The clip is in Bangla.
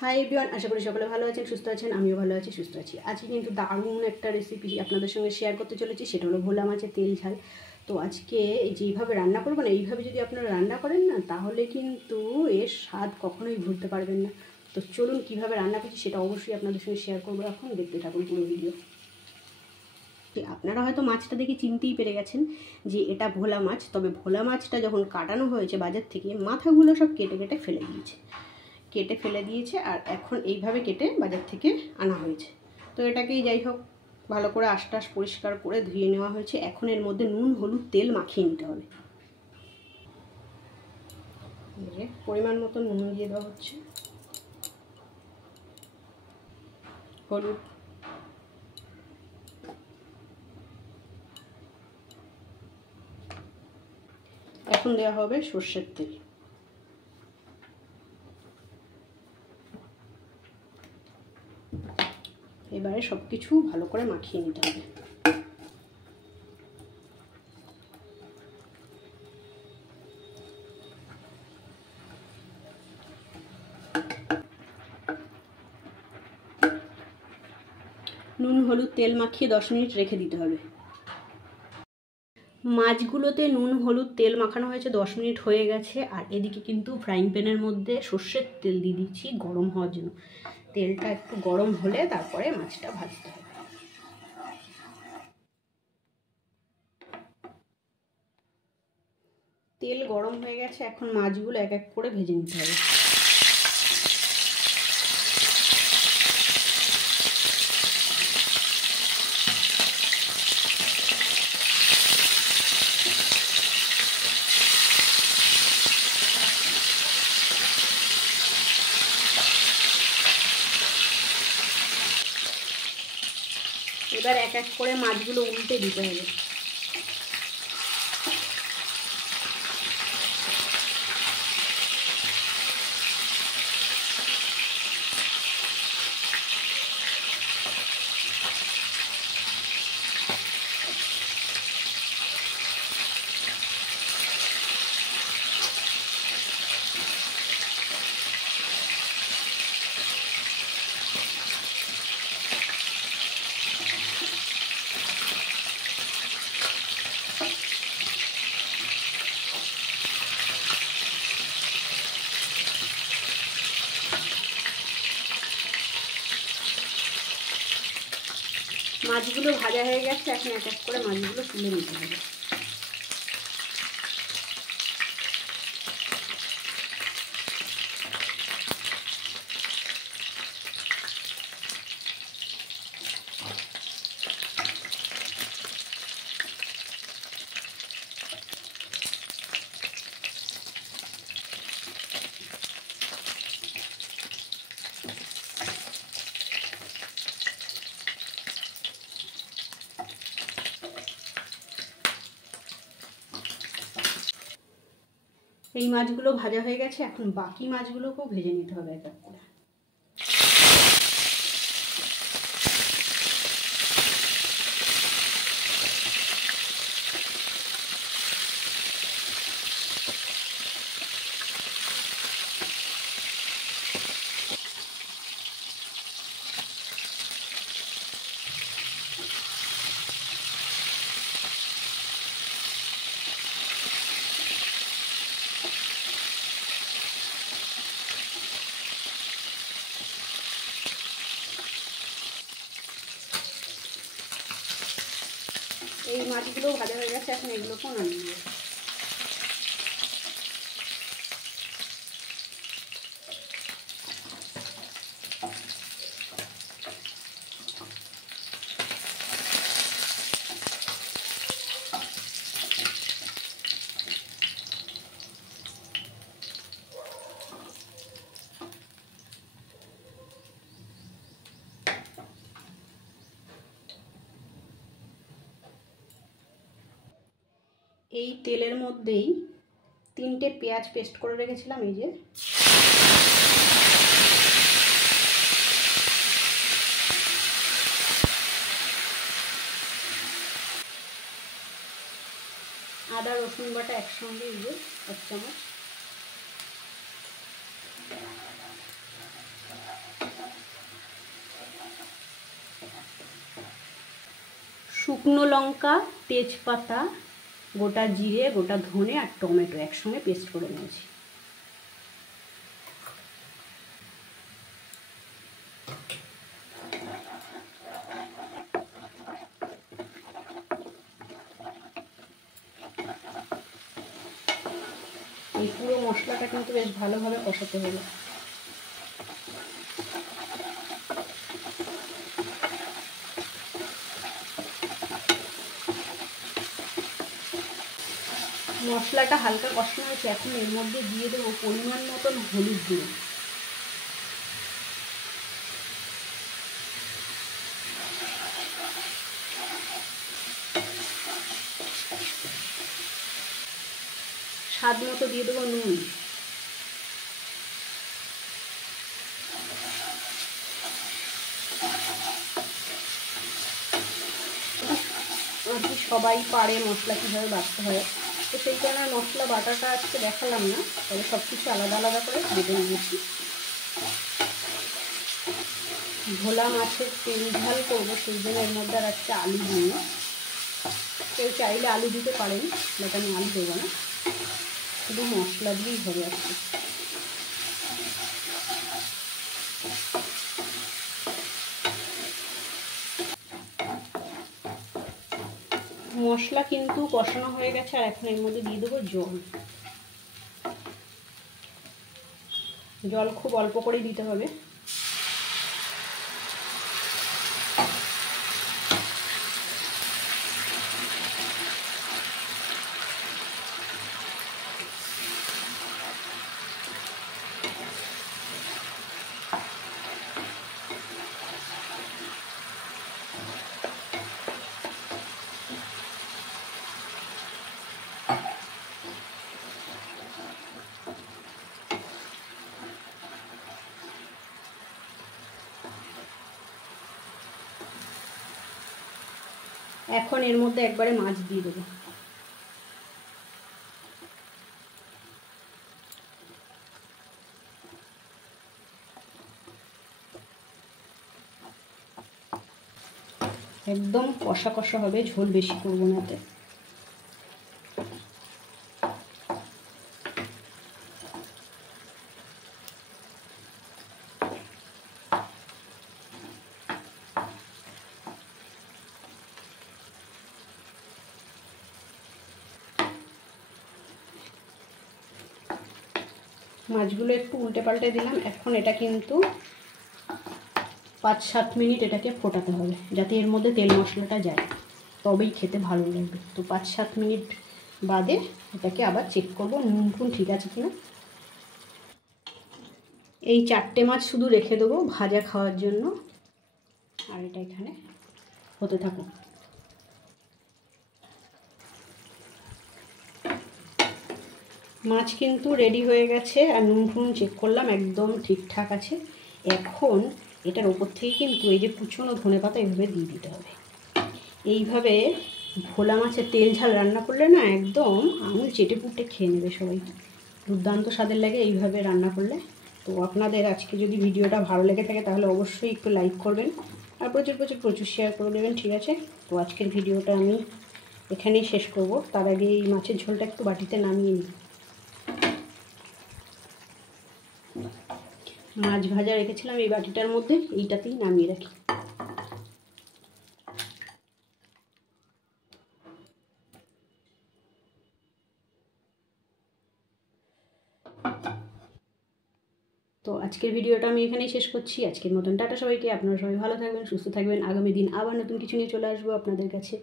হাই এভরিওয়ান, আশা করি সকলে ভালো আছেন, সুস্থ আছেন। আমিও ভালো আছি, সুস্থ আছি। আজকে কিন্তু দারুণ একটা রেসিপি আপনাদের সঙ্গে শেয়ার করতে চলেছি, সেটা হলো ভোলা মাছের তেল ঝাল। তো আজকে যেইভাবে রান্না করবো না, এইভাবে যদি আপনারা রান্না করেন না, তাহলে কিন্তু এর স্বাদ কখনোই ভুলতে পারবেন না। তো চলুন কীভাবে রান্না করছি সেটা অবশ্যই আপনাদের সঙ্গে শেয়ার করবো। এখন দেখতে থাকুন পুরো ভিডিও। আপনারা হয়তো মাছটা দেখে চিনতেই পেরে গেছেন যে এটা ভোলা মাছ। তবে ভোলা মাছটা যখন কাটানো হয়েছে বাজার থেকে, মাথাগুলো সব কেটে কেটে ফেলে দিয়েছে আর এখন এইভাবে কেটে বাজার থেকে আনা হয়েছে। তো এটাকেই যাই হোক ভালো করে আশটাশ পরিষ্কার করে ধুয়ে নেওয়া হয়েছে। এখন এর মধ্যে নুন, হলুদ, তেল মাখিয়ে নিতে হবে। পরিমাণ মতো নুন দিয়ে দেওয়া হচ্ছে, হলুদ, এখন দেওয়া হবে সর্ষের তেল। এবারে সব কিছু ভালো করে মাখিয়ে নিতে হবে। নুন, হলুদ, তেল মাখিয়ে 10 মিনিট রেখে দিতে হবে। মাছগুলোতে নুন, হলুদ, তেল মাখানো হয়েছে, 10 মিনিট হয়ে গেছে। আর এদিকে কিন্তু ফ্রাইং প্যানের মধ্যে সর্ষের তেল দিয়ে দিচ্ছি গরম হওয়ার জন্য। তেলটা একটু গরম হলে তারপরে মাছটা ভাজতে হবে। তেল গরম হয়ে গেছে, এখন মাছগুলো এক এক করে ভেজে নিতে হবে। এবার এক এক করে মাছগুলো উল্টে দিতে হবে। মাছগুলো ভাজা হয়ে গেছে, এখন এক এক করে মাছগুলো তুলে নিতে হবে। এই মাছগুলো ভাজা হয়ে গেছে, এখন বাকি মাছগুলোকেও ভেজে নিতে হবে এক এক করে। এই মাছগুলো ভাজা হয়ে গেছে, এখন এগুলোকেও নামিয়ে দেবো। এই তেলের মধ্যেই 3টে পেঁয়াজ পেস্ট করে রেখেছিলাম, এই যে আদা রসুন বাটা একসঙ্গে, এই যে 1 চামচ, শুকনো লঙ্কা, তেজপাতা, গোটা জিরে, গোটা ধনে আর টমেটো একসঙ্গে পেস্ট করে নিয়েছি। এই পুরো মশলাটা কিন্তু বেশ ভালোভাবে কষাতে হবে। মশলাটা হালকা কষানো হয়েছে, এখন এর মধ্যে দিয়ে দেবো পরিমাণ মতন হলুদ গুঁড়ো। স্বাদ মতো দিয়ে দেবো নুন। সবাই পারে মশলা কীভাবে বাটতে হয়, তো সেই কারণে মশলা বাটাটা আজকে দেখালাম না, তবে সব কিছু আলাদা আলাদা করে বেটে নিয়েছি। ভোলা মাছের তেল ঝাল করবো, সেই জন্য এর মধ্যে আর একটা আলু দিই। কেউ চাইলে আলু দিতে পারেন, বাট আমি আলু দেবো না, শুধু মশলা দিয়েই হবে আজকে। মশলা কিন্তু কষানো হয়ে গেছে, আর এখন এর মধ্যে দিয়ে দেবো জল। জল খুব অল্প করেই দিতে হবে। এখন এর মধ্যে একবারে মাছ দিয়ে দেবো। একদম কষা কষা হবে, ঝোল বেশি করবো না এতে। মাছগুলো একটু উল্টে পাল্টে দিলাম। এখন এটা কিন্তু 5-7 মিনিট এটাকে ফোটাতে হবে, যাতে এর মধ্যে তেল মশলাটা যায়, তবেই খেতে ভালো লাগবে। তো 5-7 মিনিট বাদে এটাকে আবার চেক করবো নুন টুন ঠিক আছে কিনা। এই 4টে মাছ শুধু রেখে দেবো ভাজা খাওয়ার জন্য, আর এটা এখানে হতে থাকুক। মাছ কিন্তু রেডি হয়ে গেছে, আর নুন টুন চেক করলাম একদম ঠিকঠাক আছে। এখন এটার ওপর থেকে কিন্তু এই যে কুচনো ধনেপাতা এইভাবে দিয়ে দিতে হবে। এইভাবে ভোলা মাছের তেল ঝাল রান্না করলে না একদম আঙুল চেটে পুটে খেয়ে নেবে সবাই, দুর্দান্ত স্বাদের লাগে এইভাবে রান্না করলে। তো আপনাদের আজকে যদি ভিডিওটা ভালো লেগে থাকে তাহলে অবশ্যই একটু লাইক করবেন, আর প্রচুর প্রচুর প্রচুর শেয়ার করে দেবেন, ঠিক আছে? তো আজকের ভিডিওটা আমি এখানেই শেষ করব। তার আগে এই মাছের ঝোলটা একটু বাটিতে নামিয়ে নিই। মাছ ভাজা রেখেছিলাম এই বাটিটার মধ্যে, এইটাতেই নামিয়ে রাখি। তো আজকের ভিডিওটা আমি এখানেই শেষ করছি। আজকের মতন টাটা সবাইকে। আপনারা সবাই ভালো থাকবেন, সুস্থ থাকবেন। আগামী দিন আবার নতুন কিছু নিয়ে চলে আসবো আপনাদের কাছে।